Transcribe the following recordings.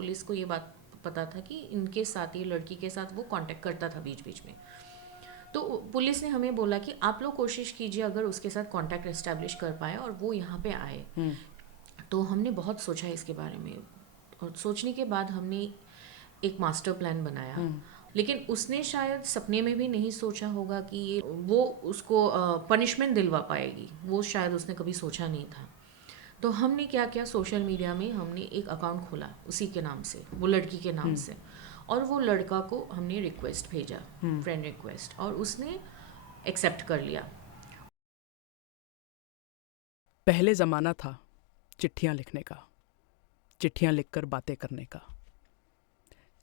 Police को ये बात पता था कि इनके साथ, ये लड़की के साथ वो कांटेक्ट करता था बीच बीच में। तो पुलिस ने हमें बोला कि आप लोग कोशिश कीजिए अगर उसके साथ कांटेक्ट एस्टेब्लिश कर पाए और वो यहाँ पे आए। तो हमने बहुत सोचा इसके बारे में, और सोचने के बाद हमने एक मास्टर प्लान बनाया। लेकिन उसने शायद सपने में भी नहीं सोचा होगा कि ये वो उसको पनिशमेंट दिलवा पाएगी, वो शायद उसने कभी सोचा नहीं था। तो हमने क्या किया, सोशल मीडिया में हमने एक अकाउंट खोला उसी के नाम से, वो लड़की के नाम से, और वो लड़का को हमने रिक्वेस्ट भेजा, फ्रेंड रिक्वेस्ट, और उसने एक्सेप्ट कर लिया। पहले ज़माना था चिट्ठियाँ लिखने का, चिट्ठियाँ लिखकर बातें करने का,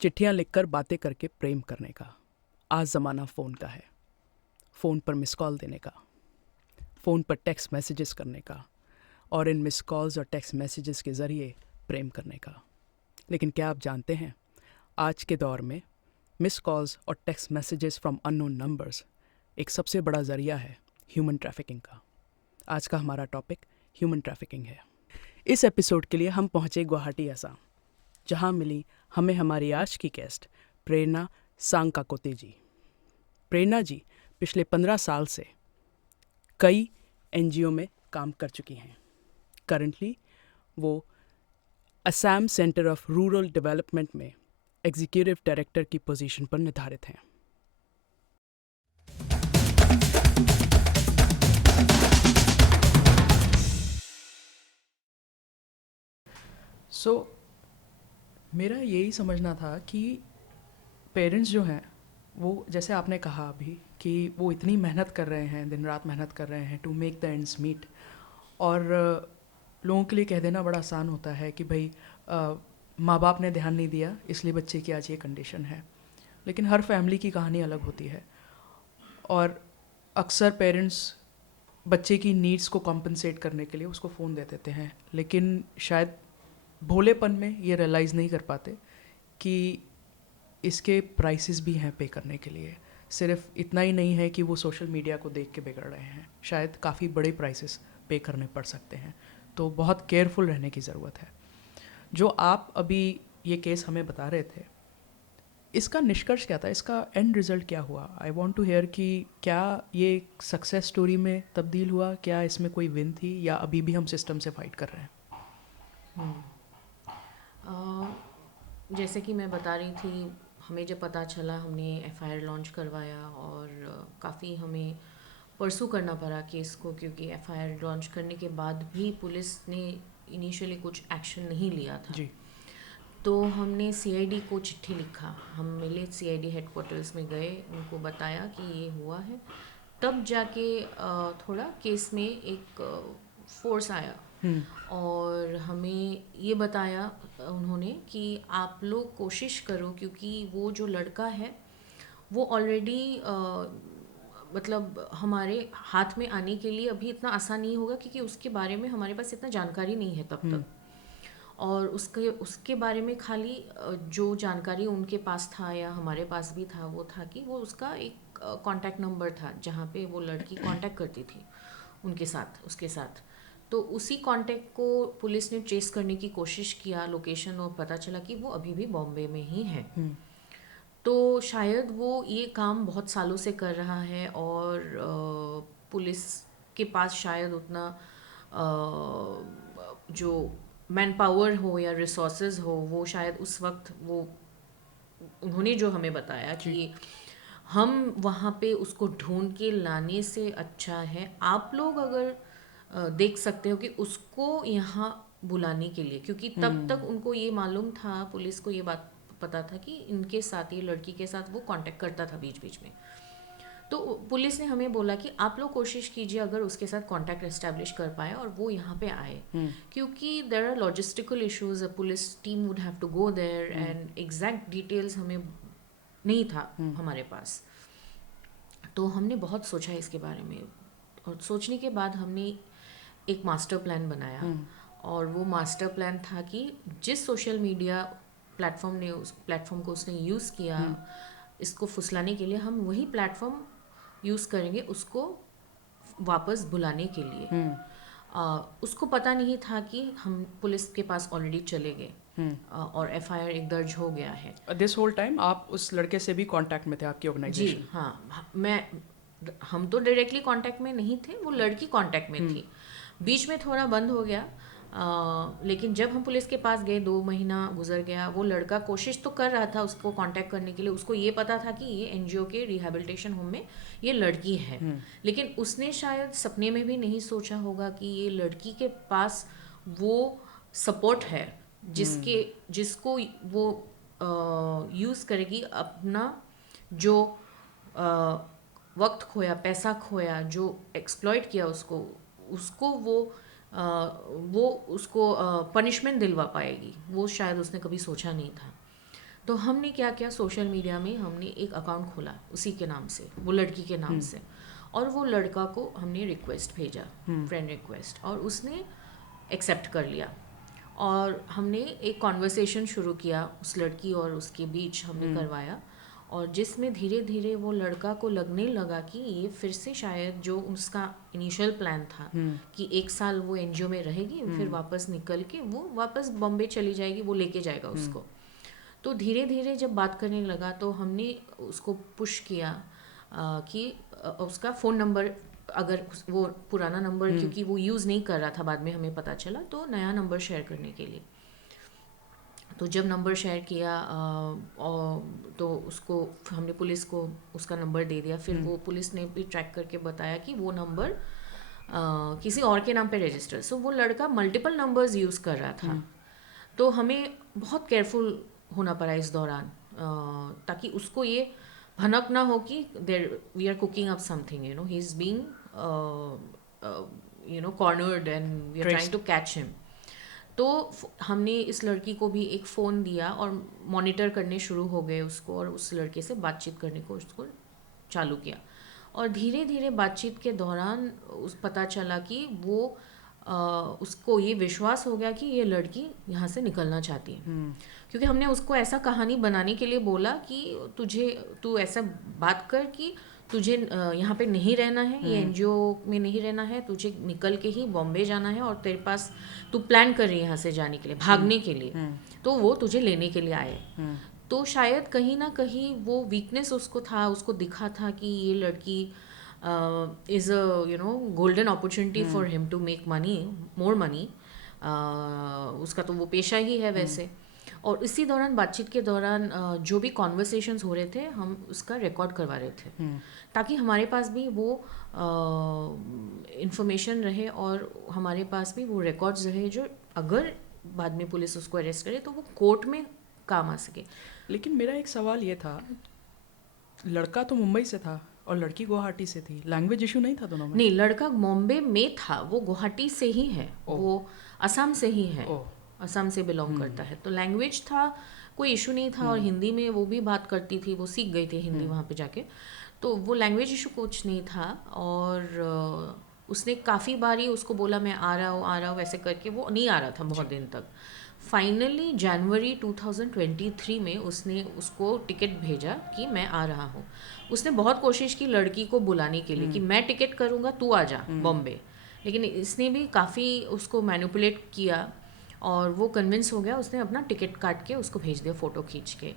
चिट्ठियाँ लिखकर बातें करके प्रेम करने का। आज ज़माना फ़ोन का है, फ़ोन पर मिस कॉल देने का, फ़ोन पर टेक्स्ट मैसेजेस करने का, और इन मिस कॉल्स और टेक्स्ट मैसेजेस के ज़रिए प्रेम करने का। लेकिन क्या आप जानते हैं, आज के दौर में मिस कॉल्स और text messages from unknown numbers एक सबसे बड़ा ज़रिया है ह्यूमन ट्रैफिकिंग का। आज का हमारा टॉपिक ह्यूमन ट्रैफिकिंग है। इस एपिसोड के लिए हम पहुँचे गुवाहाटी असम, जहाँ मिली हमें हमारी आज की गेस्ट प्रेरणा सांकाकोते जी। प्रेरणा जी पिछले 15 साल से कई एनजीओ में काम कर चुकी हैं। करंटली वो Assam centre of rural development में एग्जीक्यूटिव डायरेक्टर की पोजीशन पर निर्धारित हैं। मेरा यही समझना था कि पेरेंट्स जो हैं वो, जैसे आपने कहा अभी, कि वो इतनी मेहनत कर रहे हैं, दिन रात मेहनत कर रहे हैं to make the ends meet, और लोगों के लिए कह देना बड़ा आसान होता है कि भाई माँ बाप ने ध्यान नहीं दिया इसलिए बच्चे की आज ये कंडीशन है। लेकिन हर फैमिली की कहानी अलग होती है, और अक्सर पेरेंट्स बच्चे की नीड्स को कॉम्पनसेट करने के लिए उसको फ़ोन दे देते हैं, लेकिन शायद भोलेपन में ये रियलाइज़ नहीं कर पाते कि इसके प्राइसेस भी हैं पे करने के लिए। सिर्फ इतना ही नहीं है कि वो सोशल मीडिया को देख के बिगड़ रहे हैं, शायद काफ़ी बड़े प्राइसेस पे करने पड़ सकते हैं। तो बहुत केयरफुल रहने की ज़रूरत है। जो आप अभी ये केस हमें बता रहे थे, इसका निष्कर्ष क्या था, इसका एंड रिज़ल्ट क्या हुआ? आई वांट टू हियर कि क्या ये सक्सेस स्टोरी में तब्दील हुआ, क्या इसमें कोई विन थी, या अभी भी हम सिस्टम से फाइट कर रहे हैं? जैसे कि मैं बता रही थी, हमें जब पता चला हमने एफआईआर लॉन्च करवाया, और काफ़ी हमें परसू करना पड़ा केस को, क्योंकि एफआईआर लॉन्च करने के बाद भी पुलिस ने इनिशियली कुछ एक्शन नहीं लिया था। जी। तो हमने सीआईडी को चिट्ठी लिखा, हम मिले सीआईडी हेडक्वार्टर्स में गए, उनको बताया कि ये हुआ है, तब जाके थोड़ा केस में एक फोर्स आया, और हमें ये बताया उन्होंने कि आप लोग कोशिश करो, क्योंकि वो जो लड़का है वो ऑलरेडी मतलब हमारे हाथ में आने के लिए अभी इतना आसान नहीं होगा, क्योंकि उसके बारे में हमारे पास इतना जानकारी नहीं है तब तक। और उसके उसके बारे में खाली जो जानकारी उनके पास था या हमारे पास भी था, वो था कि वो उसका एक कांटेक्ट नंबर था जहाँ पे वो लड़की कांटेक्ट करती थी उनके साथ, उसके साथ। तो उसी कांटेक्ट को पुलिस ने ट्रेस करने की कोशिश किया, लोकेशन, और पता चला कि वो अभी भी बॉम्बे में ही है। तो शायद वो ये काम बहुत सालों से कर रहा है, और पुलिस के पास शायद उतना जो मैन पावर हो या रिसोर्सेज हो, वो शायद उस वक्त वो, उन्होंने जो हमें बताया कि हम वहाँ पे उसको ढूंढ के लाने से अच्छा है आप लोग अगर देख सकते हो कि उसको यहाँ बुलाने के लिए, क्योंकि तब तक उनको ये मालूम था, पुलिस को ये बात पता था कि इनके साथ, ये लड़की के साथ वो कांटेक्ट करता था बीच बीच में। तो पुलिस ने हमें बोला कि आप लोग कोशिश कीजिए अगर उसके साथ कांटेक्ट एस्टेब्लिश कर पाए और वो यहाँ पे आए, क्योंकि there are logistical issues, a police team would have to go there, and exact details हमें नहीं था हमारे पास। तो हमने बहुत सोचा इसके बारे में, और सोचने के बाद हमने एक मास्टर प्लान बनाया। और वो मास्टर प्लान था कि जिस सोशल मीडिया प्लेटफॉर्म ने, उस प्लेटफॉर्म को उसने यूज़ किया इसको फुसलाने के लिए, हम वही प्लेटफॉर्म यूज़ करेंगे उसको वापस बुलाने के लिए। उसको पता नहीं था कि हम पुलिस के पास ऑलरेडी चले गए। और एफआईआर एक दर्ज हो गया है। दिस होल टाइम आप उस लड़के से भी कांटेक्ट में थे, आपकी जी ऑर्गेनाइजेशन? हाँ, हम तो डायरेक्टली कांटेक्ट में नहीं थे, वो लड़की कांटेक्ट में थी। बीच में थोड़ा बंद हो गया, लेकिन जब हम पुलिस के पास गए 2 महीना गुजर गया, वो लड़का कोशिश तो कर रहा था उसको कांटेक्ट करने के लिए। उसको ये पता था कि ये एनजीओ के रिहैबिलिटेशन होम में ये लड़की है, लेकिन उसने शायद सपने में भी नहीं सोचा होगा कि ये लड़की के पास वो सपोर्ट है जिसको वो यूज़ करेगी अपना जो वक्त खोया, पैसा खोया, जो एक्सप्लॉइट किया उसको उसको वो उसको पनिशमेंट दिलवा पाएगी। वो शायद उसने कभी सोचा नहीं था। तो हमने क्या किया, सोशल मीडिया में हमने एक अकाउंट खोला उसी के नाम से, वो लड़की के नाम से, और वो लड़का को हमने रिक्वेस्ट भेजा, फ्रेंड रिक्वेस्ट, और उसने एक्सेप्ट कर लिया। और हमने एक कॉन्वर्सेशन शुरू किया उस लड़की और उसके बीच हमने करवाया, और जिसमें धीरे धीरे वो लड़का को लगने लगा कि ये फिर से शायद जो उसका इनिशियल प्लान था कि 1 साल वो एनजीओ में रहेगी, फिर वापस निकल के वो वापस बॉम्बे चली जाएगी, वो लेके जाएगा उसको। तो धीरे धीरे जब बात करने लगा तो हमने उसको पुश किया कि उसका फ़ोन नंबर, अगर वो पुराना नंबर क्योंकि वो यूज़ नहीं कर रहा था, बाद में हमें पता चला, तो नया नंबर शेयर करने के लिए। तो जब नंबर शेयर किया तो उसको हमने पुलिस को उसका नंबर दे दिया। फिर वो पुलिस ने भी ट्रैक करके बताया कि वो नंबर किसी और के नाम पे रजिस्टर, सो वो लड़का मल्टीपल नंबर्स यूज़ कर रहा था। तो हमें बहुत केयरफुल होना पड़ा इस दौरान, ताकि उसको ये भनक ना हो कि there we are cooking up something, he is being cornered and we are trying to catch him. तो हमने इस लड़की को भी एक फ़ोन दिया और मॉनिटर करने शुरू हो गए उसको, और उस लड़के से बातचीत करने को उसको चालू किया। और धीरे धीरे बातचीत के दौरान पता चला कि वो उसको ये विश्वास हो गया कि ये लड़की यहाँ से निकलना चाहती है, क्योंकि हमने उसको ऐसा कहानी बनाने के लिए बोला कि तू ऐसा बात कर कि तुझे यहाँ पे नहीं रहना है, ये एनजीओ में नहीं रहना है, तुझे निकल के ही बॉम्बे जाना है, और तेरे पास तू प्लान कर रही है यहाँ से जाने के लिए, भागने के लिए, तो वो तुझे लेने के लिए आए। तो शायद कहीं ना कहीं वो वीकनेस उसको था, उसको दिखा था कि ये लड़की is a golden opportunity for him to make money, more money. उसका तो वो पेशा ही है वैसे। और इसी दौरान बातचीत के दौरान जो भी कॉन्वर्सेशंस हो रहे थे हम उसका रिकॉर्ड करवा रहे थे, ताकि हमारे पास भी वो इंफॉर्मेशन रहे और हमारे पास भी वो रिकॉर्ड्स रहे, जो अगर बाद में पुलिस उसको अरेस्ट करे तो वो कोर्ट में काम आ सके। लेकिन मेरा एक सवाल ये था, लड़का तो मुंबई से था और लड़की गुवाहाटी से थी, लैंग्वेज इशू नहीं था दोनों में? नहीं, लड़का बॉम्बे में था, वो गुवाहाटी से ही है, वो असम से ही है, असम से बिलोंग करता है, तो लैंग्वेज था, कोई इशू नहीं था। और हिंदी में वो भी बात करती थी, वो सीख गई थी हिंदी वहाँ पे जाके, तो वो लैंग्वेज इशू कुछ नहीं था। और उसने काफ़ी बारी उसको बोला मैं आ रहा हूँ ऐसे करके, वो नहीं आ रहा था बहुत दिन तक। फाइनली जनवरी 2023 में उसने उसको टिकट भेजा कि मैं आ रहा हूँ। उसने बहुत कोशिश की लड़की को बुलाने के लिए कि मैं टिकट करूँगा, तू आ जा बॉम्बे, लेकिन इसने भी काफ़ी उसको मैनिपुलेट किया और वो कन्विंस हो गया। उसने अपना टिकट काट के उसको भेज दिया, फ़ोटो खींच के।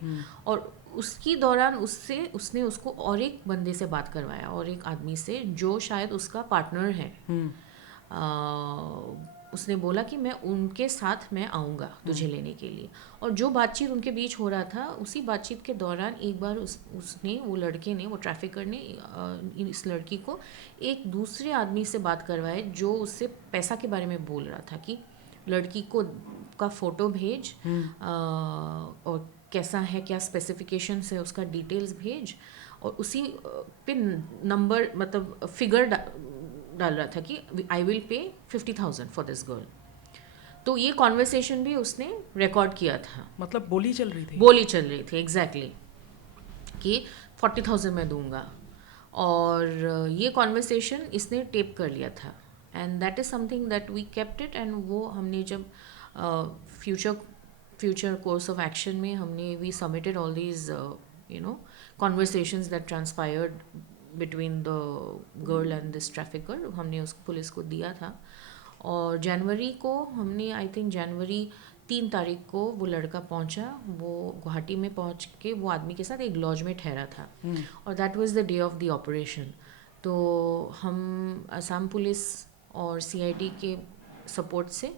और उसकी दौरान उसने उसको और एक बंदे से बात करवाया, और एक आदमी से जो शायद उसका पार्टनर है। उसने बोला कि मैं उनके साथ मैं आऊँगा तुझे लेने के लिए। और जो बातचीत उनके बीच हो रहा था, उसी बातचीत के दौरान एक बार वो लड़के ने, वो ट्रैफिकर ने इस लड़की को एक दूसरे आदमी से बात करवाए, जो उससे पैसा के बारे में बोल रहा था कि लड़की को का फ़ोटो भेज, और कैसा है, क्या स्पेसिफिकेशंस है, उसका डिटेल्स भेज। और उसी पे नंबर, मतलब फिगर डाल रहा था कि I will pay 50,000 for this girl. तो ये कॉन्वर्सेशन भी उसने रिकॉर्ड किया था। मतलब बोली चल रही थी? बोली चल रही थी, एग्जैक्टली, कि 40,000 मैं दूंगा। और ये कॉन्वर्सेशन इसने टेप कर लिया था, and that is something that we kept it. And वो हमने जब फ्यूचर कोर्स ऑफ एक्शन में हमने we submitted all these conversations that transpired between the girl and this trafficker, हमने उस पुलिस को दिया था। और जनवरी को हमने, आई थिंक जनवरी 3 तारीख को वो लड़का पहुंचा, वो गुवाहाटी में पहुंच के वो आदमी के साथ एक लॉज में ठहरा था और that was the day of the operation. तो हम असम पुलिस और सीआईडी के सपोर्ट से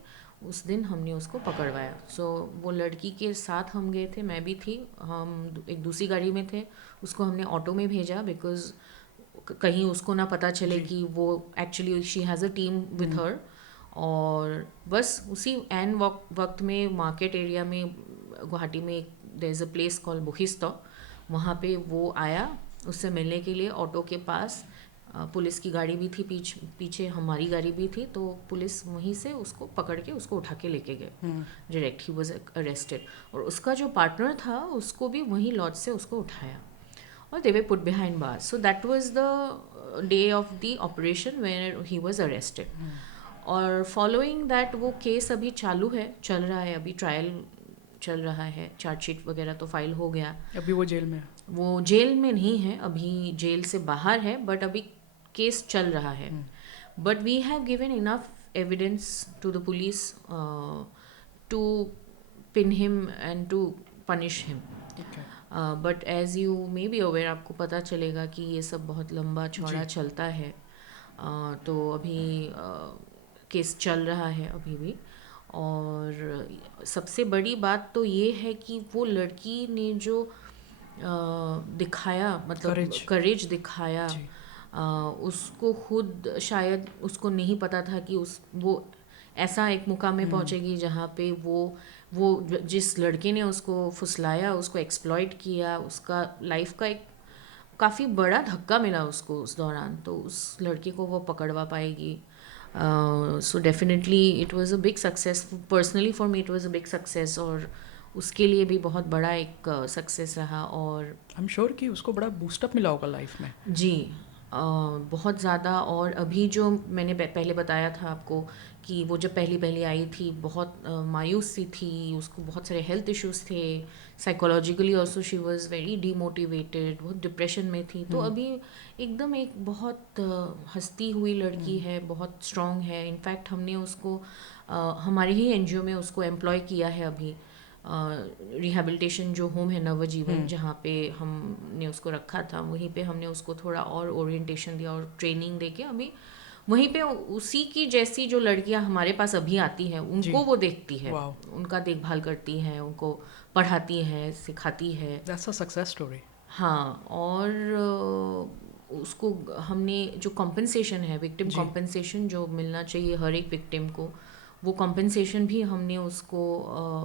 उस दिन हमने उसको पकड़वाया। सो वो लड़की के साथ हम गए थे, मैं भी थी, हम एक दूसरी गाड़ी में थे, उसको हमने ऑटो में भेजा बिकॉज कहीं उसको ना पता चले कि वो actually she has a team with her. और बस उसी एन वक्त में मार्केट एरिया में गुवाहाटी में there is a place called Bohista, वहाँ पे वो आया उससे मिलने के लिए ऑटो के पास। पुलिस की गाड़ी भी थी पीछे हमारी गाड़ी भी थी, तो पुलिस वहीं से उसको पकड़ के उसको उठा के लेके गए डायरेक्ट। ही वाज अरेस्टेड और उसका जो पार्टनर था उसको भी वहीं लॉज से उसको उठाया और they were put behind bars. So that was the day of the operation where he was arrested. और फॉलोइंग दैट वो केस अभी चालू है, चल रहा है, अभी ट्रायल चल रहा है, चार्जशीट वगैरह तो फाइल हो गया। अभी वो जेल में है? वो जेल में नहीं है, अभी जेल से बाहर है, बट अभी केस चल रहा है। But we have given enough evidence to the police to pin him and to punish him. But as you may be aware, आपको पता चलेगा कि ये सब बहुत लंबा चौड़ा चलता है। तो अभी केस चल रहा है अभी भी। और सबसे बड़ी बात तो ये है कि वो लड़की ने जो दिखाया, मतलब करेज दिखाया, उसको खुद शायद उसको नहीं पता था कि वो ऐसा एक मुकाम में पहुंचेगी जहाँ पे वो जिस लड़के ने उसको फुसलाया, उसको एक्सप्लॉइट किया, उसका लाइफ का एक काफ़ी बड़ा धक्का मिला उसको उस दौरान, तो उस लड़के को वो पकड़वा पाएगी। So definitely it was a big success, personally for me it was a big success, और उसके लिए भी बहुत बड़ा एक सक्सेस रहा। और आई एम श्योर कि उसको बड़ा बूस्टअप मिला होगा लाइफ में। जी, बहुत ज़्यादा। और अभी जो मैंने पहले बताया था आपको कि वो जब पहली आई थी बहुत मायूस सी थी, उसको बहुत सारे हेल्थ इश्यूज थे, psychologically also she was very demotivated, बहुत डिप्रेशन में थी। तो अभी एकदम एक बहुत हंसती हुई लड़की है, बहुत स्ट्रॉन्ग है। इनफैक्ट हमने उसको हमारे ही एनजीओ में उसको एम्प्लॉय किया है अभी। रिहेबिलिटेशन जो होम है नवजीवन, जहाँ पे हमने उसको रखा था, वहीं पे हमने उसको थोड़ा और ओरिएंटेशन दिया और ट्रेनिंग दे के अभी वहीं पे उसी की जैसी जो लड़कियां हमारे पास अभी आती हैं उनको वो देखती है, उनका देखभाल करती हैं, उनको पढ़ाती है, सिखाती है। That's a success story. हाँ, और उसको हमने जो कॉम्पेंसेशन है, विक्टिम कॉम्पेंसेशन जो मिलना चाहिए हर एक विक्टिम को, वो कॉम्पेंसेशन भी हमने उसको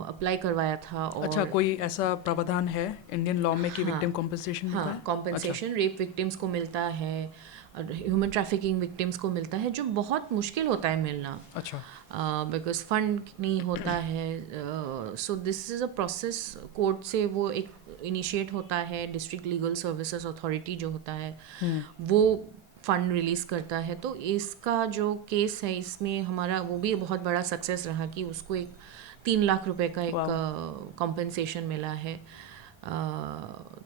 अप्लाई करवाया था। और अच्छा, कोई ऐसा प्रावधान है इंडियन लॉ में कि विक्टिम कॉम्पेंसेशन मिलता है? हाँ, कॉम्पेंसेशन रेप विक्टिम्स को मिलता है, ह्यूमन ट्रैफिकिंग विक्टिम्स को मिलता है, जो बहुत मुश्किल होता है मिलना। अच्छा। बिकॉज फंड नहीं होता है। So this is a process, court से वो एक इनिशिएट होता है, डिस्ट्रिक्ट लीगल सर्विसेज अथॉरिटी जो होता है वो फंड रिलीज़ करता है। तो इसका जो केस है इसमें हमारा वो भी बहुत बड़ा सक्सेस रहा कि उसको एक 3 लाख रुपए का एक कॉम्पेंसेशन मिला है।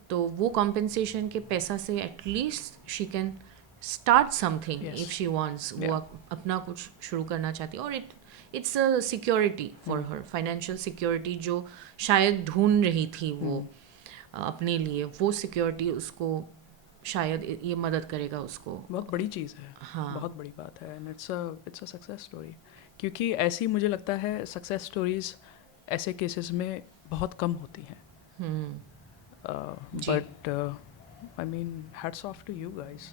तो वो कॉम्पेंसेशन के पैसा से at least she can start something if she wants. वो अपना कुछ शुरू करना चाहती है, और it's a security for her, financial security जो शायद ढूंढ रही थी वो अपने लिए। वो सिक्योरिटी उसको शायद ये मदद करेगा उसको। बहुत बड़ी चीज़ है। हाँ, बहुत बड़ी बात है, and it's a success story. क्योंकि ऐसी मुझे लगता है सक्सेस स्टोरीज ऐसे केसेस में बहुत कम होती हैं। But I mean hats off to you guys,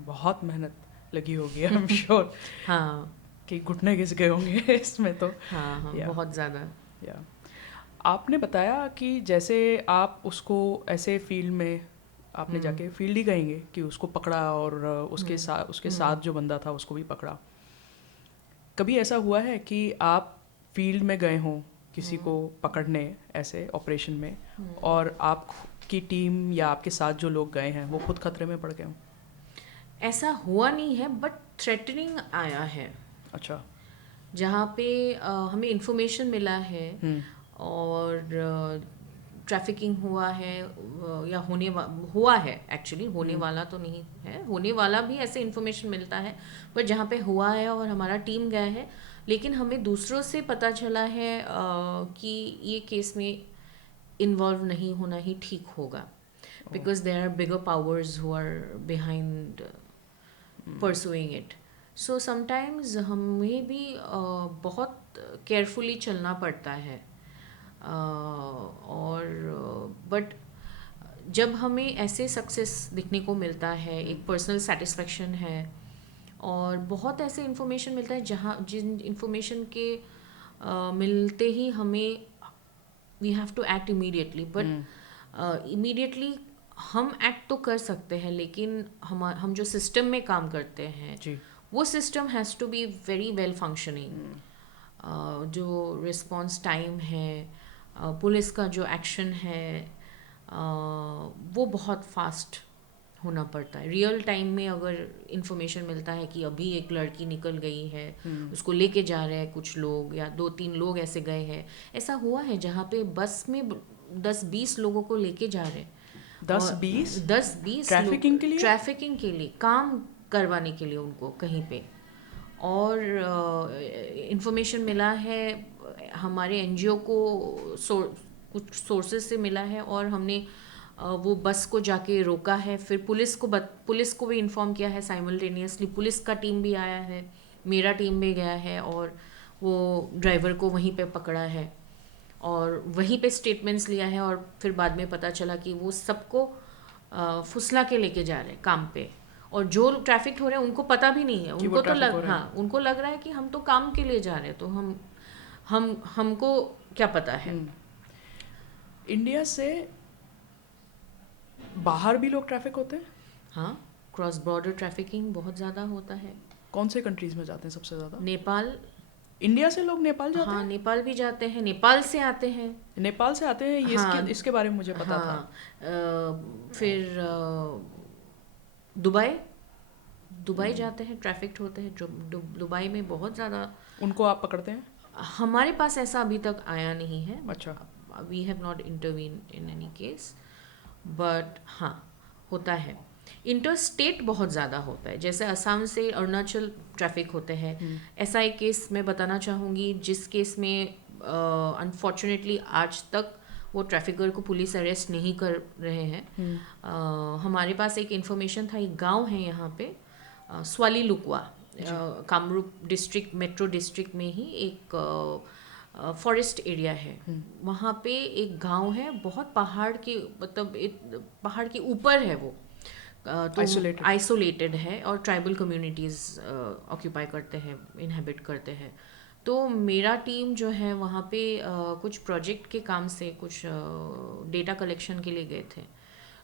बहुत मेहनत लगी होगी आई एम श्योर। हाँ, कि घुटने घिस गए होंगे इसमें तो। हाँ, बहुत ज़्यादा। आपने बताया कि जैसे आप उसको ऐसे फील्ड में आपने जाके फील्ड ही कहेंगे कि उसको पकड़ा और उसके साथ जो बंदा था उसको भी पकड़ा। कभी ऐसा हुआ है कि आप फील्ड में गए हों किसी को पकड़ने ऐसे ऑपरेशन में, और आपकी टीम या आपके साथ जो लोग गए हैं वो खुद खतरे में पड़ गए हों? ऐसा हुआ नहीं है, बट थ्रेटनिंग आया है। अच्छा। जहाँ पे हमें इन्फॉर्मेशन मिला है और ट्रैफिकिंग हुआ है या हुआ है, एक्चुअली होने वाला तो नहीं है, होने वाला भी ऐसे इन्फॉर्मेशन मिलता है, बट जहाँ पे हुआ है और हमारा टीम गया है लेकिन हमें दूसरों से पता चला है कि ये केस में इन्वॉल्व नहीं होना ही ठीक होगा, because there are bigger powers who are behind pursuing it. So sometimes हमें भी बहुत केयरफुली चलना पड़ता है. और बट जब हमें ऐसे सक्सेस दिखने को मिलता है, एक पर्सनल सेटिस्फेक्शन है, और बहुत ऐसे इन्फॉर्मेशन मिलता है जहाँ जिन इन्फॉर्मेशन के मिलते ही हमें we have to act immediately. But immediately हम एक्ट तो कर सकते हैं, लेकिन हम जो सिस्टम में काम करते हैं जी. वो system has to be very well functioning. जो रिस्पॉन्स टाइम है, पुलिस का जो एक्शन है, वो बहुत फास्ट होना पड़ता है. रियल टाइम में अगर इंफॉर्मेशन मिलता है कि अभी एक लड़की निकल गई है, उसको लेके जा रहे हैं कुछ लोग, या 2-3 लोग ऐसे गए हैं. ऐसा हुआ है जहाँ पे बस में 10-20 लोगों को लेके जा रहे हैं. 10-20 10-20 ट्रैफिकिंग के लिए? ट्रैफिकिंग के लिए, काम करवाने के लिए उनको कहीं पे. और इंफॉर्मेशन मिला है हमारे एनजीओ को, कुछ सोर्सेज से मिला है, और हमने वो बस को जाके रोका है. फिर पुलिस को भी इन्फॉर्म किया है साइमल्टेनियसली. पुलिस का टीम भी आया है, मेरा टीम भी गया है, और वो ड्राइवर को वहीं पे पकड़ा है और वहीं पे स्टेटमेंट्स लिया है. और फिर बाद में पता चला कि वो सबको फुसला के लेके जा रहे हैं काम पे, और जो ट्रैफिक हो रहे हैं उनको पता भी नहीं है. कि वो उनको तो traffic हो रहे हैं. हाँ, उनको लग रहा है कि हम तो काम के लिए जा रहे हैं, तो हमको क्या पता है. इंडिया से बाहर भी लोग ट्रैफिक होते हैं? हाँ, क्रॉस बॉर्डर ट्रैफिकिंग बहुत ज़्यादा होता है. कौन से कंट्रीज में जाते हैं सबसे ज़्यादा? नेपाल. इंडिया से लोग नेपाल जाते हाँ, हैं? नेपाल भी जाते हैं, नेपाल से आते हैं. नेपाल से आते हैं, ये हाँ, इसके बारे में मुझे पता था. फिर दुबई जाते हैं, ट्रैफिक होते हैं जो दुबई में बहुत ज़्यादा. उनको आप पकड़ते हैं? हमारे पास ऐसा अभी तक आया नहीं है. अच्छा. We have not intervene in any case, but हाँ, होता है. इंटर स्टेट बहुत ज़्यादा होता है, जैसे असम से अरुणाचल ट्रैफिक होते हैं. ऐसा एक केस मैं बताना चाहूँगी, जिस केस में अनफॉर्चुनेटली आज तक वो ट्रैफिकर को पुलिस अरेस्ट नहीं कर रहे हैं. हमारे पास एक इन्फॉर्मेशन था, एक गांव है यहाँ पे स्वाली लुकवा, कामरूप डिस्ट्रिक्ट, मेट्रो डिस्ट्रिक्ट में ही एक फॉरेस्ट एरिया है. वहाँ पे एक गांव है, बहुत पहाड़ के, मतलब पहाड़ के ऊपर है वो. तो आइसोलेटेड है, और ट्राइबल कम्युनिटीज़ ऑक्यूपाई करते हैं, इनहेबिट करते हैं. तो मेरा टीम जो है वहाँ पे कुछ प्रोजेक्ट के काम से, कुछ डेटा कलेक्शन के लिए गए थे.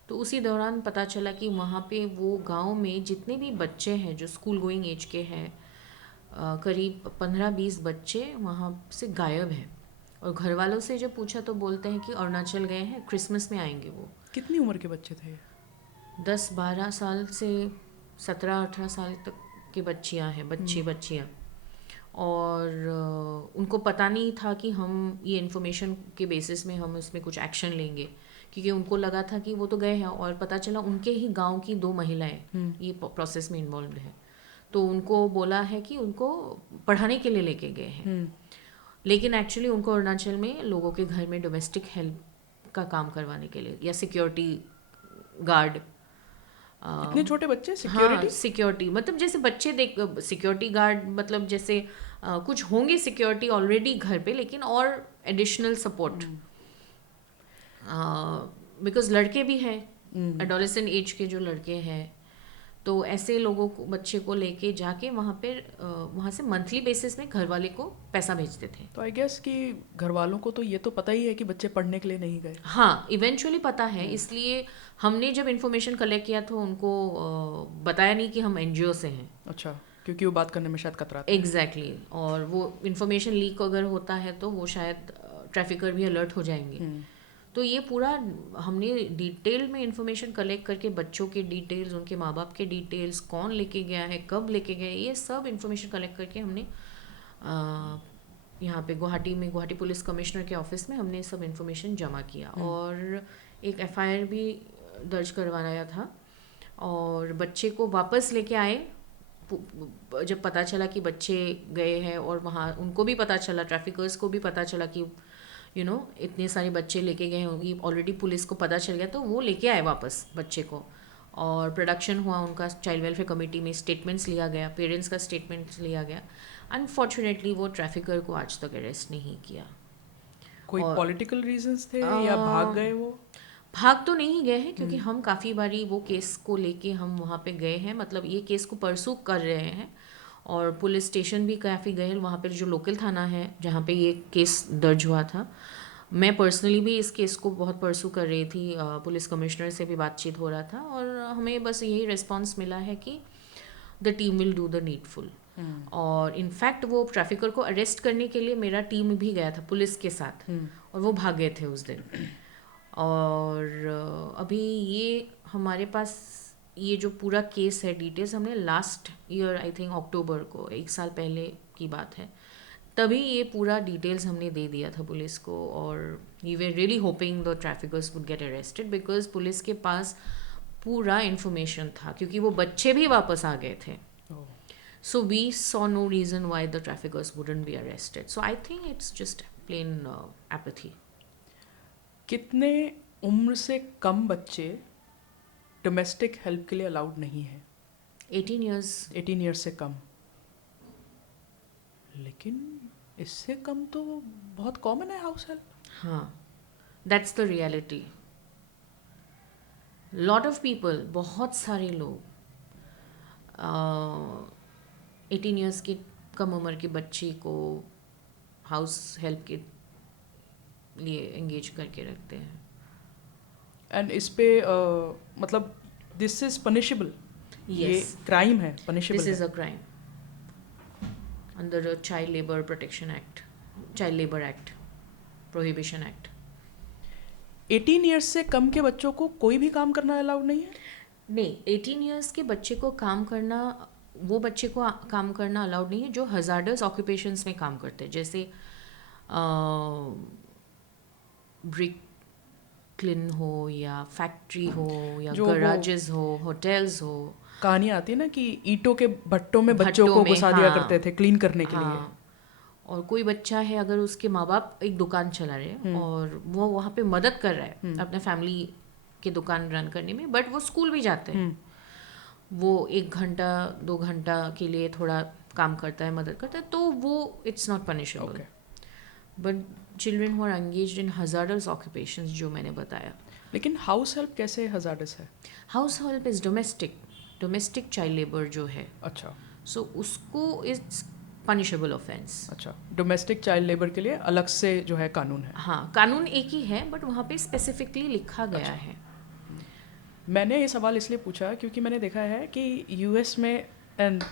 तो उसी दौरान पता चला कि वहाँ पे वो गांव में जितने भी बच्चे हैं जो स्कूल गोइंग एज के हैं, करीब 15-20 बच्चे वहाँ से गायब हैं. और घर वालों से जब पूछा तो बोलते हैं कि अरुणाचल गए हैं, क्रिसमस में आएंगे. वो कितनी उम्र के बच्चे थे? 10-12 साल से 17-18 साल तक के बच्चियाँ हैं, बच्चियाँ. और उनको पता नहीं था कि हम ये इन्फॉर्मेशन के बेसिस में हम इसमें कुछ एक्शन लेंगे, क्योंकि उनको लगा था कि वो तो गए हैं, और पता चला उनके ही गांव की 2 महिलाएं ये प्रोसेस में इन्वॉल्व हैं. तो उनको बोला है कि उनको पढ़ाने के लिए लेके गए हैं, लेकिन एक्चुअली उनको अरुणाचल में लोगों के घर में डोमेस्टिक हेल्प का काम करवाने के लिए, या सिक्योरिटी गार्ड. इतने छोटे बच्चे? सिक्योरिटी? हाँ, सिक्योरिटी मतलब जैसे बच्चे देख, सिक्योरिटी गार्ड मतलब जैसे कुछ होंगे सिक्योरिटी ऑलरेडी घर पे, लेकिन और एडिशनल सपोर्ट, बिकॉज लड़के भी हैं, एडोलेसेंट एज के जो लड़के हैं. तो ऐसे लोगों को, बच्चे को लेके जाके वहाँ से मंथली बेसिस में घर वाले को पैसा भेजते थे. तो आई गेस कि घर वालों को तो ये तो पता ही है कि बच्चे पढ़ने के लिए नहीं गए. हाँ, इवेंचुअली पता है. इसलिए हमने जब इन्फॉर्मेशन कलेक्ट किया तो उनको बताया नहीं कि हम एनजीओ से हैं. अच्छा, क्योंकि वो बात करने में शायद कतराते हैं. एग्जैक्टली. और वो इन्फॉर्मेशन लीक अगर होता है तो वो शायद ट्रैफिकर भी अलर्ट हो जाएंगे. तो ये पूरा हमने डिटेल में इंफॉर्मेशन कलेक्ट करके, बच्चों के डिटेल्स, उनके माँ बाप के डिटेल्स, कौन लेके गया है, कब लेके गए, ये सब इंफॉर्मेशन कलेक्ट करके हमने यहाँ पे गुवाहाटी में, गुवाहाटी पुलिस कमिश्नर के ऑफिस में हमने सब इंफॉर्मेशन जमा किया. और एक एफआईआर भी दर्ज करवाया था, और बच्चे को वापस लेके आए जब पता चला कि बच्चे गए हैं और वहाँ उनको भी पता चला, ट्रैफिकर्स को भी पता चला कि इतने सारे बच्चे लेके गए होंगे, ऑलरेडी पुलिस को पता चल गया, तो वो लेके आए वापस बच्चे को और प्रोडक्शन हुआ उनका, चाइल्ड वेलफेयर कमेटी में स्टेटमेंट्स लिया गया, पेरेंट्स का स्टेटमेंट्स लिया गया। अनफॉर्चुनेटली वो ट्रैफिकर को आज तक अरेस्ट नहीं किया। कोई और पॉलिटिकल रीजंस थे या भाग गए वो? भाग तो नहीं गए हैं, क्योंकि हम काफ़ी बारी वो केस को लेके हम वहाँ पे गए हैं, मतलब ये केस को परसू कर रहे हैं और पुलिस स्टेशन भी काफ़ी गए हैं। वहाँ पे जो लोकल थाना है जहाँ पे ये केस दर्ज हुआ था, मैं पर्सनली भी इस केस को बहुत परसू कर रही थी, पुलिस कमिश्नर से भी बातचीत हो रहा था और हमें बस यही रिस्पॉन्स मिला है कि the team will do the needful. और इनफैक्ट वो ट्रैफिकर को अरेस्ट करने के लिए मेरा टीम भी गया था पुलिस के साथ और वो भाग गए थे उस दिन। और अभी ये हमारे पास ये जो पूरा केस है, डिटेल्स हमने लास्ट ईयर आई थिंक अक्टूबर को, 1 साल पहले की बात है, तभी ये पूरा डिटेल्स हमने दे दिया था पुलिस को। और we were really hoping the traffickers would get arrested because police के पास पूरा इन्फॉर्मेशन था, क्योंकि वो बच्चे भी वापस आ गए थे। So we saw no reason why the traffickers wouldn't be arrested. So I think it's just plain apathy. कितने उम्र से कम बच्चे डोमेस्टिक हेल्प के लिए अलाउड नहीं है? 18 years. 18 ईयर्स से कम। लेकिन इससे कम तो बहुत कॉमन है हाउस हेल्प। हाँ, that's the reality. Lot of people, बहुत सारे लोग 18 years की कम उम्र के बच्चे को हाउस हेल्प के लिए एंगेज करके रखते हैं। एंड इस पे मतलब दिस इज पनिशेबल? ये Yes, क्राइम है, पनिशेबल this is है? a crime under the Child Labor Protection Act, Child Labor Act, Prohibition Act. 18 years से कम के बच्चों को कोई भी काम करना अलाउड नहीं है? नहीं, 18 इयर्स के बच्चे को काम करना, वो बच्चे को काम करना अलाउड नहीं है जो हजार्डस ऑक्यूपेशंस में काम करते हैं, जैसे ब्रिक क्लिन हो या फैक्ट्री हो या जो वो- गराजेस हो, होटल्स हो। कहानी आती है ना कि ईंटों के भट्टों में बच्चों भट्टों को में, घुसा दिया हाँ, करते थे क्लीन करने के लिए। हाँ। और कोई बच्चा है, अगर उसके माँ बाप एक दुकान चला रहे हैं और वो वहाँ पे मदद कर रहा है अपने फैमिली की दुकान रन करने में, बट वो स्कूल भी जाते हैं, वो 1 घंटा 2 घंटा के लिए थोड़ा काम करता है, मदद करता है, तो वो it's not punishable. Okay. But children who are engaged in hazardous occupations जो मैंने बताया, लेकिन हाउस हेल्प कैसे हजार्डस है? House help is domestic child labour जो है, अच्छा सो उसको इट्स पनिशेबल ऑफेंस। अच्छा, डोमेस्टिक चाइल्ड लेबर के लिए अलग से जो है कानून है? हाँ, कानून एक ही है, बट वहाँ पे स्पेसिफिकली लिखा गया है। मैंने ये सवाल इसलिए पूछा क्योंकि मैंने देखा है कि यूएस में, and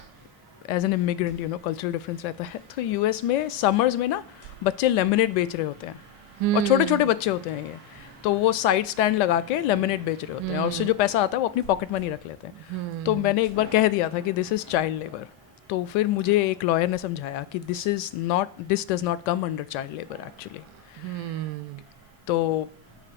as an immigrant cultural difference रहता है, तो यूएस में समर्स में ना बच्चे लेमिनेट बेच रहे होते हैं और छोटे छोटे बच्चे होते हैं ये, तो वो साइड स्टैंड लगा के लेमिनेट बेच रहे होते हैं और उससे जो पैसा आता है वो अपनी पॉकेट मनी रख लेते हैं। तो मैंने एक बार कह दिया था कि दिस इज़ चाइल्ड लेबर, तो फिर मुझे एक लॉयर ने समझाया कि this does not come under child labour actually. तो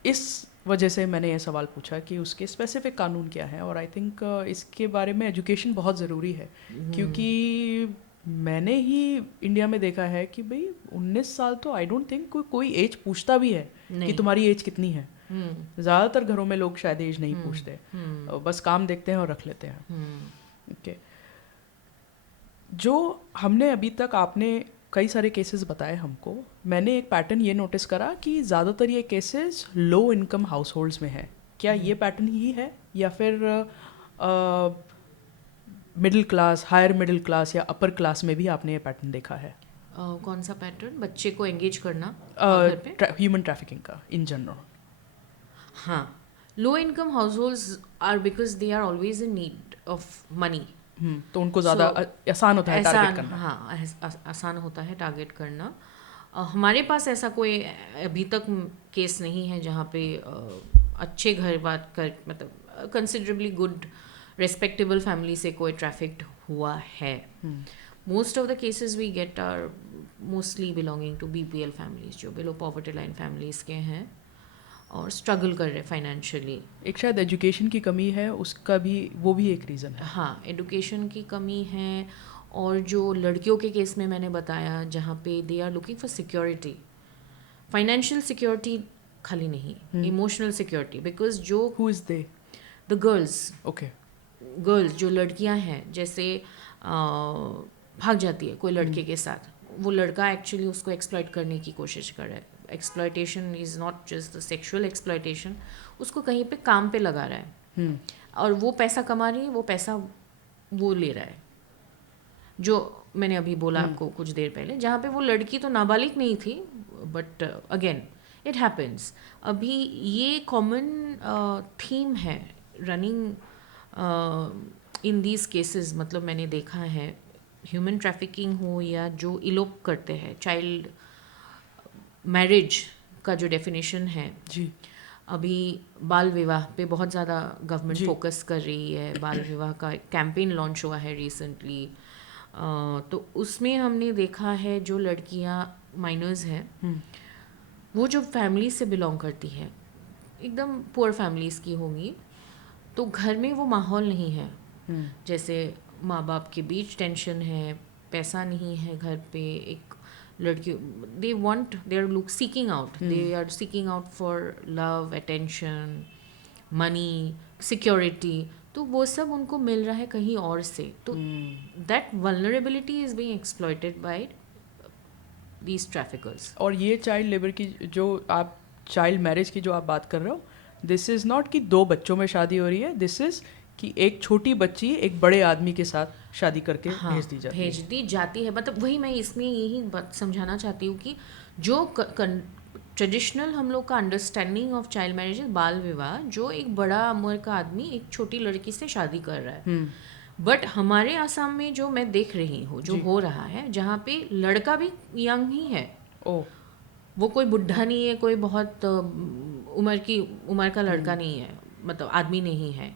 इस वजह से मैंने ये सवाल पूछा कि उसके स्पेसिफिक कानून क्या हैं, और आई थिंक इसके बारे में एजुकेशन बहुत ज़रूरी है, क्योंकि मैंने ही इंडिया में देखा है कि भाई 19 साल तो आई डोंट थिंक कोई एज पूछता भी है कि तुम्हारी एज कितनी है। ज़्यादातर घरों में लोग शायद एज नहीं पूछते, बस काम देखते हैं और रख लेते हैं। ओके, जो हमने अभी तक, आपने कई सारे केसेस बताए हमको, मैंने एक पैटर्न ये नोटिस करा कि ज़्यादातर ये cases low income households में है। क्या ये पैटर्न ही है या फिर middle class, higher middle class या अपर क्लास में भी आपने ये पैटर्न देखा है? कौन सा पैटर्न? बच्चे को एंगेज करना घर पे? ह्यूमन ट्रैफिकिंग का इन जनरल? हाँ, low income households are because they are always in need of money, तो उनको ज़्यादा आसान होता है टारगेट करना। हाँ, आसान होता है टारगेट करना। हमारे पास ऐसा कोई अभी तक केस नहीं है जहाँ पे अच्छे घर बात कर, मतलब कंसिडरेबली गुड रेस्पेक्टेबल फैमिली से कोई ट्रैफिक्ड हुआ है। Most of the cases we get are mostly belonging to BPL families, जो बिलो पॉवर्टी लाइन फैमिलीज के हैं। और स्ट्रगल कर रहे फाइनेंशियली। एक शायद एजुकेशन की कमी है, उसका भी वो भी एक रीज़न है। हाँ, एडुकेशन की कमी है। और जो लड़कियों के केस में मैंने बताया जहाँ पे they are looking for security, financial security खाली नहीं, इमोशनल सिक्योरिटी, बिकॉज जो who is they? The girls okay. Girls जो लड़कियां हैं, जैसे भाग जाती है कोई लड़के के साथ, वो लड़का एक्चुअली उसको एक्सप्लॉइट करने की कोशिश कर रहा है। Exploitation is not just the sexual exploitation, उसको कहीं पे काम पे लगा रहा है और वो पैसा कमा रही है, वो पैसा वो ले रहा है। जो मैंने अभी बोला आपको कुछ देर पहले, जहाँ पे वो लड़की तो नाबालिग नहीं थी, बट अगेन इट हैपेंस। अभी ये कॉमन थीम है रनिंग इन दीज केसेस। मतलब मैंने देखा है, ह्यूमन ट्रैफिकिंग हो या जो इलोप करते हैं, चाइल्ड मैरिज का जो डेफिनेशन है, जी। अभी बाल विवाह पे बहुत ज़्यादा गवर्नमेंट जी। फोकस कर रही है। बाल विवाह का कैंपेन लॉन्च हुआ है रिसेंटली। तो उसमें हमने देखा है जो लड़कियां माइनर्स हैं, वो जो फैमिली से बिलोंग करती हैं, एकदम पुअर फैमिलीज़ की होंगी, तो घर में वो माहौल नहीं है। जैसे माँ बाप के बीच टेंशन है, पैसा नहीं है घर पे, एक लड़की they are look seeking out, they are seeking out for love, attention, money, security, तो वो सब उनको मिल रहा है कहीं और से। तो that vulnerability is being exploited bye these traffickers. और ये चाइल्ड लेबर की जो आप चाइल्ड मैरिज की जो आप बात कर रहे हो, दिस इज़ नॉट कि 2 बच्चों में शादी हो रही है, दिस इज़ कि एक छोटी बच्ची एक बड़े आदमी के साथ शादी करके हाँ, भेज दी जाती है। भेज दी जाती है। मतलब वही मैं इसमें यही बात समझाना चाहती हूँ कि जो ट्रेडिशनल हम लोग का अंडरस्टैंडिंग ऑफ चाइल्ड मैरिज, बाल विवाह, जो एक बड़ा उम्र का आदमी एक छोटी लड़की से शादी कर रहा है। बट हमारे आसाम में जो मैं देख रही हूँ जो हो रहा है, जहाँ पे लड़का भी यंग ही है, ओह। वो कोई बुढ़ा नहीं है, कोई बहुत उम्र का लड़का नहीं है, मतलब आदमी नहीं है।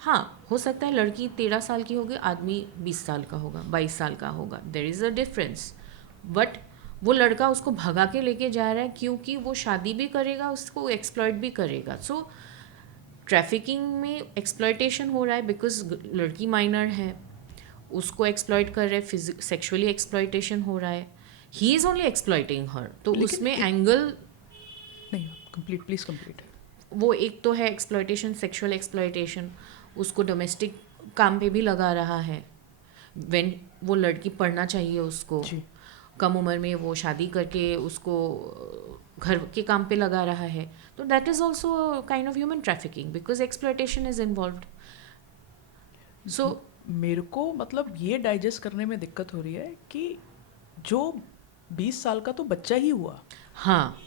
हाँ, हो सकता है लड़की 13 साल की होगी, आदमी 20 साल का होगा, 22 साल का होगा, there is a difference. But वो लड़का उसको भगा के लेके जा रहा है क्योंकि वो शादी भी करेगा, उसको एक्सप्लॉइट भी करेगा। सो ट्रैफिकिंग में एक्सप्लॉइटेशन हो रहा है बिकॉज लड़की माइनर है, उसको एक्सप्लॉइट कर रहे हैं, सेक्सुअली एक्सप्लॉइटेशन हो रहा है, ही इज़ ओनली एक्सप्लॉइटिंग हर। तो लेकिन उसमें एंगल नहीं, कंप्लीट, प्लीज़ कंप्लीट। वो एक तो है एक्सप्लॉइटेशन, सेक्सुअल एक्सप्लॉइटेशन, उसको डोमेस्टिक काम पे भी लगा रहा है। व्हेन वो लड़की पढ़ना चाहिए उसको, जी। कम उम्र में वो शादी करके उसको घर के काम पे लगा रहा है, तो that is also kind of human trafficking because exploitation is involved. So मेरे को मतलब ये डाइजेस्ट करने में दिक्कत हो रही है कि जो 20 साल का तो बच्चा ही हुआ, हाँ,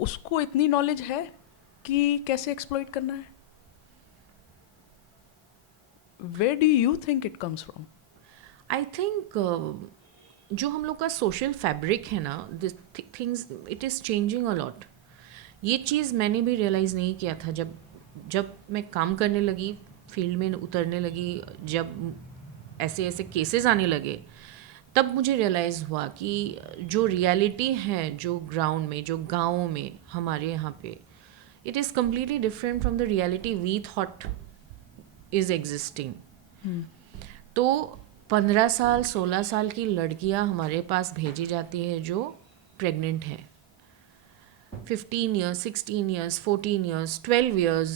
उसको इतनी नॉलेज है कि कैसे एक्सप्लॉइट करना है। Where do you think it comes from? I think जो हम लोग का सोशल फैब्रिक है ना, this things it is changing a lot. ये चीज़ मैंने भी रियलाइज़ नहीं किया था जब मैं काम करने लगी, फील्ड में उतरने लगी, जब ऐसे ऐसे केसेस आने लगे, तब मुझे रियलाइज़ हुआ कि जो रियलिटी है, जो ग्राउंड में, जो गाँव में हमारे यहाँ पे, it is completely different from the reality we thought is existing. तो 15 साल 16 साल की लड़कियां हमारे पास भेजी जाती है जो प्रेग्नेंट है, 15 years, 16 years, 14 years, 12 years,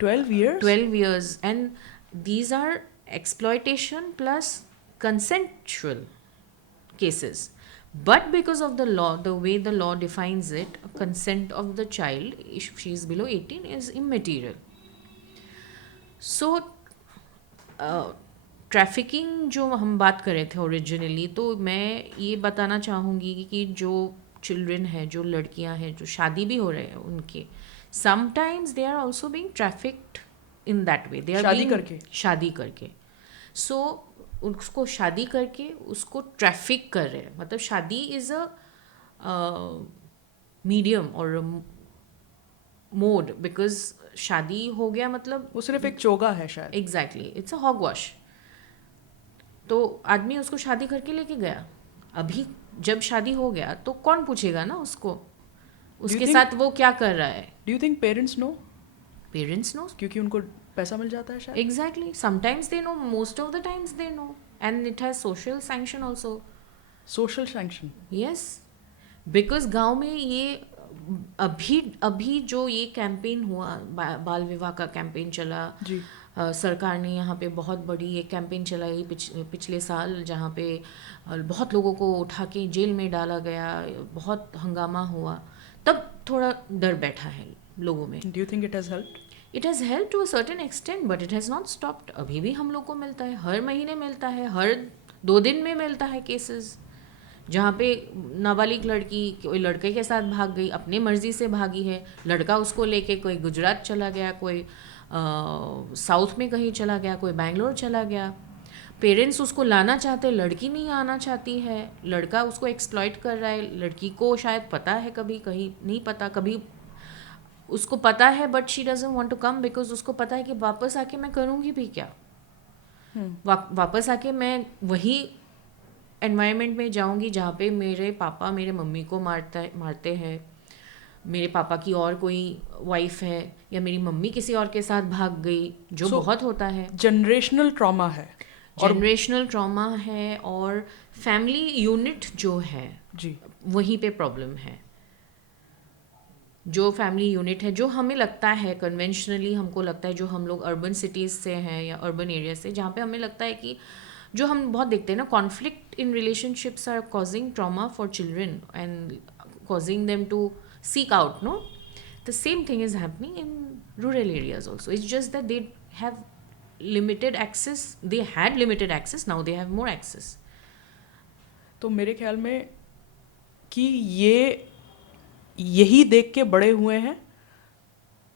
12 years? 12 years, and these are exploitation plus consensual cases. But because of the law, the way the law defines it, consent of the child, if she is below 18, is immaterial. So, trafficking जो हम बात कर रहे थे originally, तो मैं ये बताना चाहूँगी कि जो चिल्ड्रन है, जो लड़कियां हैं, जो शादी भी हो रहे हैं उनके, sometimes they are also being trafficked in that way, they are शादी करके सो उसको शादी करके उसको ट्रैफिक कर रहे हैं। मतलब शादी इज़ अ मीडियम और मोड, बिकॉज शादी हो गया मतलब वो सिर्फ एक चोगा है शायद। Exactly, it's a hogwash. तो आदमी उसको शादी करके लेके गया, अभी जब शादी हो गया तो कौन पूछेगा ना उसको, उसके think- साथ वो क्या कर रहा है. Do you think parents know? Parents know. क्योंकि उनको पैसा मिल जाता है शायद. Exactly. Sometimes they know, most of the times they know. And it has social sanction also. Social sanction. Yes. Because गांव में ये अभी अभी जो ये कैंपेन हुआ, बाल विवाह का कैंपेन चला, जी. सरकार ने यहाँ पे बहुत बड़ी एक कैंपेन चलाई पिछले साल, जहाँ पे बहुत लोगों को उठा के जेल में डाला गया, बहुत हंगामा हुआ, तब थोड़ा डर बैठा है लोगों में. Do you think it has helped? It has help to a certain extent, but it has not stopped. अभी भी हम लोग को मिलता है, हर महीने मिलता है, हर 2 दिन में मिलता है केसेस जहाँ पे नाबालिग लड़की कोई लड़के के साथ भाग गई, अपने मर्जी से भागी है, लड़का उसको लेके कोई गुजरात चला गया, कोई साउथ में कहीं चला गया, कोई बैंगलोर चला गया. पेरेंट्स उसको लाना चाहते, लड़की नहीं आना चाहती है, लड़का उसको एक्सप्लॉइट कर रहा है. लड़की को शायद पता है, कभी कहीं नहीं पता, कभी उसको पता है but she doesn't want to come, because उसको पता है कि वापस आके मैं करूँगी भी क्या. वापस आके मैं वही एनवायरनमेंट में जाऊंगी जहाँ पे मेरे पापा मेरे मम्मी को मारते हैं, मेरे पापा की और कोई वाइफ है, या मेरी मम्मी किसी और के साथ भाग गई, जो बहुत होता है. जनरेशनल ट्रॉमा है. जनरेशनल ट्रॉमा है, और फैमिली यूनिट जो है जी. वहीं पे प्रॉब्लम है. जो फैमिली यूनिट है, जो हमें लगता है कन्वेंशनली, हमको लगता है, जो हम लोग अर्बन सिटीज़ से हैं या अर्बन एरिया से, जहाँ पे हमें लगता है कि जो हम बहुत देखते हैं ना, conflict in relationships are causing trauma for children and causing them to seek out. No, the same thing is happening in rural areas also. It's just that they have limited access. They had limited access, now they have more access. तो मेरे ख्याल में कि ये यही देख के बड़े हुए हैं,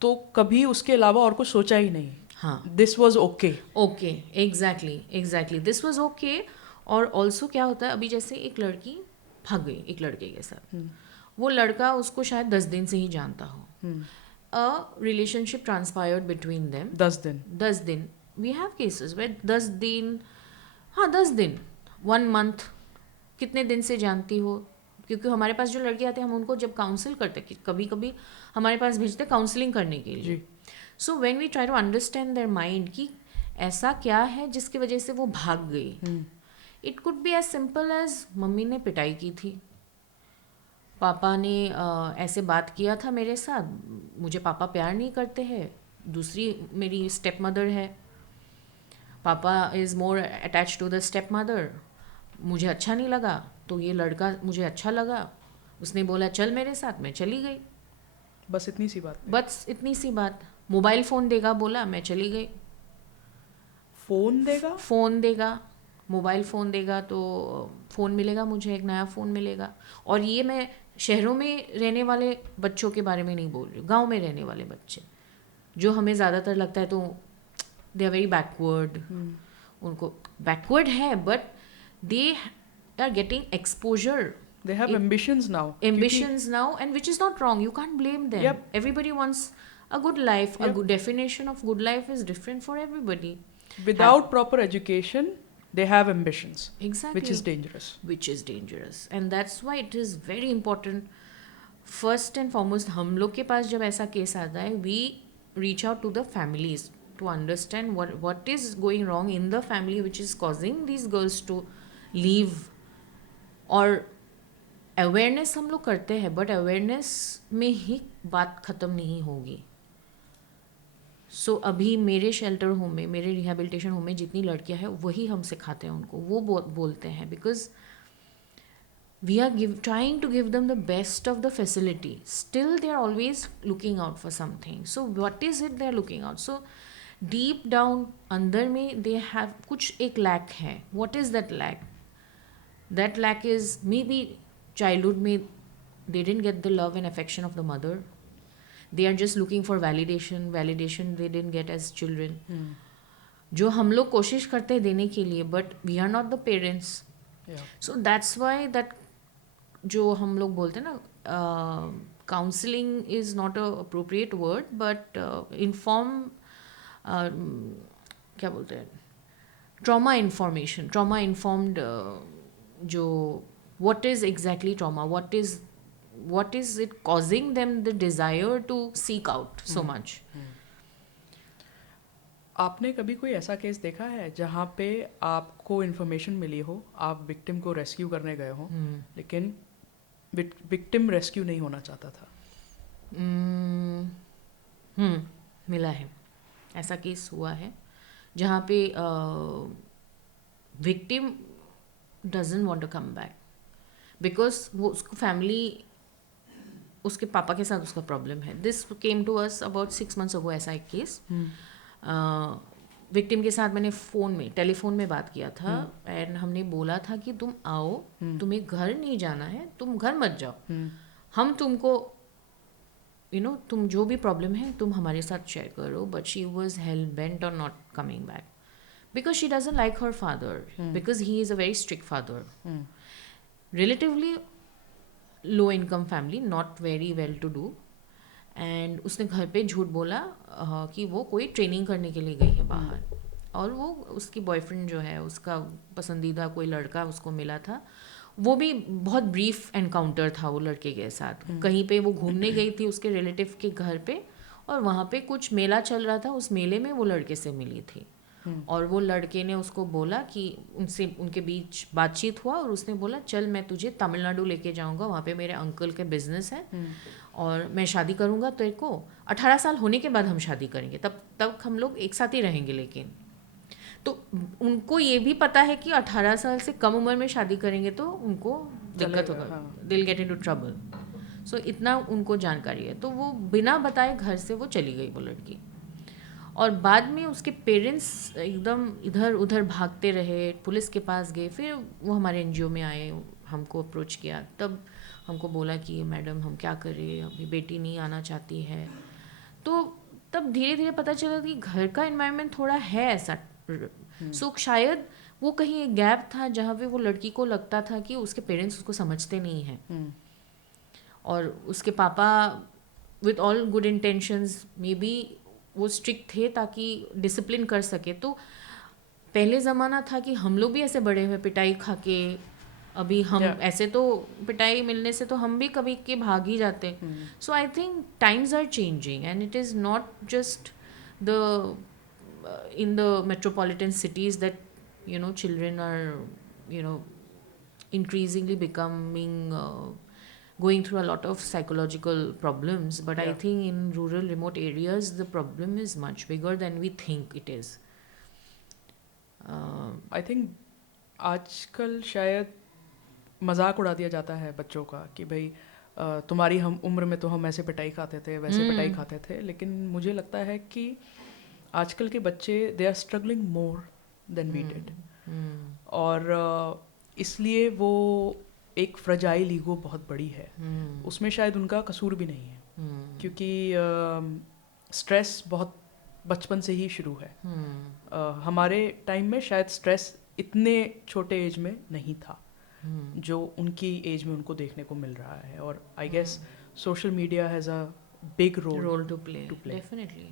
तो कभी उसके अलावा और कुछ सोचा ही नहीं. हाँ, this was okay. Okay, exactly this was okay. और ऑल्सो क्या होता है, अभी जैसे एक लड़की भाग गई एक लड़के के साथ, वो लड़का उसको शायद 10 दिन से ही जानता हो. A relationship transpired between them 10 दिन. वी हैव केसेस वेयर 10 दिन, हाँ 10 दिन, 1 मंथ, कितने दिन से जानती हो. क्योंकि हमारे पास जो लड़के आते हैं, हम उनको जब काउंसिल करते हैं, कभी कभी हमारे पास भेजते काउंसलिंग करने के लिए. So when we try to understand their mind कि ऐसा क्या है जिसकी वजह से वो भाग गई. It could be as simple as mummy ने पिटाई की थी, पापा ने ऐसे बात किया था मेरे साथ, मुझे पापा प्यार नहीं करते हैं, दूसरी मेरी स्टेप मदर है, papa is more attach to the step mother, मुझे अच्छा नहीं लगा, तो ये लड़का मुझे अच्छा लगा, उसने बोला चल मेरे साथ, मैं चली गई. बस इतनी सी बात. बस इतनी सी बात. मोबाइल फ़ोन देगा बोला, मैं चली गई. फ़ोन देगा, मोबाइल फ़ोन देगा, तो फ़ोन मिलेगा मुझे, एक नया फ़ोन मिलेगा. और ये मैं शहरों में रहने वाले बच्चों के बारे में नहीं बोल रही हूँ, गाँव में रहने वाले बच्चे, जो हमें ज़्यादातर लगता है तो दे आर वेरी बैकवर्ड. उनको बैकवर्ड है, but they are getting exposure. They have ambitions now. Ambitions now, and which is not wrong. You can't blame them. Yep. Everybody wants a good life. Yep. A good definition of good life is different for everybody. Without proper education, they have ambitions. Exactly. Which is dangerous. Which is dangerous. And that's why it is very important. First and foremost, हम लोग के पास जब ऐसा case आता है, we reach out to the families to understand what is going wrong in the family which is causing these girls to leave. और awareness हम लोग करते हैं, बट अवेयरनेस में ही बात ख़त्म नहीं होगी. सो अभी मेरे शेल्टर होम में, मेरे रिहेबिलिटेशन होम में जितनी लड़कियां हैं, वही हम सिखाते हैं उनको, वो बोलते हैं, because we are trying to give them the best of the facility. Still they are always looking out for something. So what is it they are looking out. So deep down अंदर में they have कुछ एक lack है. What is that lack? That lack is maybe childhood में they didn't get the love and affection of the mother. They are just looking for validation they didn't get as children. जो हम लोग कोशिश करते हैं देने के लिए, but we are not the parents. So that's why that जो हम लोग बोलते हैं ना, counseling is not a appropriate word, but क्या बोलते हैं, trauma informed जो what is exactly trauma, what is what is it causing them the desire to seek out so much. आपने कभी कोई ऐसा केस देखा है जहाँ पे आपको इन्फॉर्मेशन मिली हो, आप विक्टिम को रेस्क्यू करने गए हो, लेकिन विक्टिम रेस्क्यू नहीं होना चाहता था? मिला है, ऐसा केस हुआ है जहाँ पे victim doesn't want to come back because वो उसको फैमिली, उसके पापा के साथ उसका प्रॉब्लम है. This came to us about 6 months ago. ऐसा एक केस विक्टिम के साथ मैंने टेलीफोन में बात किया था एंड हमने बोला था कि तुम आओ, तुम्हें घर नहीं जाना है, तुम घर मत जाओ, हम तुमको तुम जो भी प्रॉब्लम है तुम हमारे साथ शेयर करो. But she was hell bent on not coming back because she doesn't like her father because he is a very strict father. Relatively low income family, not very well to do. And उसने घर पे झूठ बोला कि वो कोई training करने के लिए गई है बाहर, और वो उसकी बॉयफ्रेंड जो है, उसका पसंदीदा कोई लड़का उसको मिला था. वो भी बहुत ब्रीफ एनकाउंटर था वो लड़के के साथ. कहीं पे वो घूमने गई थी उसके रिलेटिव के घर पे, और वहाँ पे कुछ मेला चल रहा था, उस मेले में वो लड़के से मिली थी. और वो लड़के ने उसको बोला कि उनके बीच बातचीत हुआ, और उसने बोला चल मैं तुझे तमिलनाडु लेके जाऊंगा, वहाँ पे मेरे अंकल के बिजनेस है और मैं शादी करूंगा तेरे को. 18 साल होने के बाद हम शादी करेंगे, तब हम लोग एक साथ ही रहेंगे. लेकिन तो उनको ये भी पता है कि 18 साल से कम उम्र में शादी करेंगे तो उनको दिक्कत होगा, दिल गेट इनटू ट्रबल. सो इतना उनको जानकारी है. तो वो बिना बताए घर से वो चली गई वो लड़की. और बाद में उसके पेरेंट्स एकदम इधर उधर भागते रहे, पुलिस के पास गए, फिर वो हमारे एनजीओ में आए, हमको अप्रोच किया. तब हमको बोला कि मैडम हम क्या करें, अभी बेटी नहीं आना चाहती है. तो तब धीरे धीरे पता चला कि घर का एनवायरनमेंट थोड़ा है ऐसा. सो शायद वो कहीं एक गैप था जहाँ पे वो लड़की को लगता था कि उसके पेरेंट्स उसको समझते नहीं हैं, और उसके पापा with all good intentions may be वो स्ट्रिक्ट थे ताकि डिसिप्लिन कर सके. तो पहले ज़माना था कि हम लोग भी ऐसे बड़े हुए पिटाई खा के, अभी हम ऐसे तो पिटाई मिलने से तो हम भी कभी के भाग ही जाते. So I think times are changing and it is not just the in the metropolitan cities that children are increasingly becoming going through a lot of psychological problems, but I think in rural remote areas the problem is much bigger than we think it is. I think आजकल शायद मजाक उड़ा दिया जाता है बच्चों का कि भाई तुम्हारी हम उम्र में तो हम ऐसे पिटाई खाते थे, वैसे पिटाई खाते थे. लेकिन मुझे लगता है कि आजकल के बच्चे they are struggling more than we did, और इसलिए वो एक फ्रजाइल ईगो बहुत बड़ी है. उसमें शायद उनका कसूर भी नहीं है, क्योंकि स्ट्रेस बहुत बचपन से ही शुरू है. हमारे टाइम में शायद स्ट्रेस इतने छोटे एज में नहीं था जो उनकी एज में उनको देखने को मिल रहा है. और I guess social media has a big role to play. Definitely.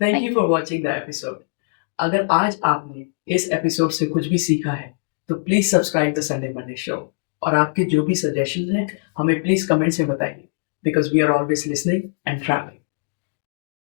Thank you for watching the episode. अगर आज आपने इस एपिसोड से कुछ भी सीखा है तो please subscribe the Sunday Monday show, और आपके जो भी सजेशन हैं हमें प्लीज कमेंट्स में बताइए, because we are always listening and travelling.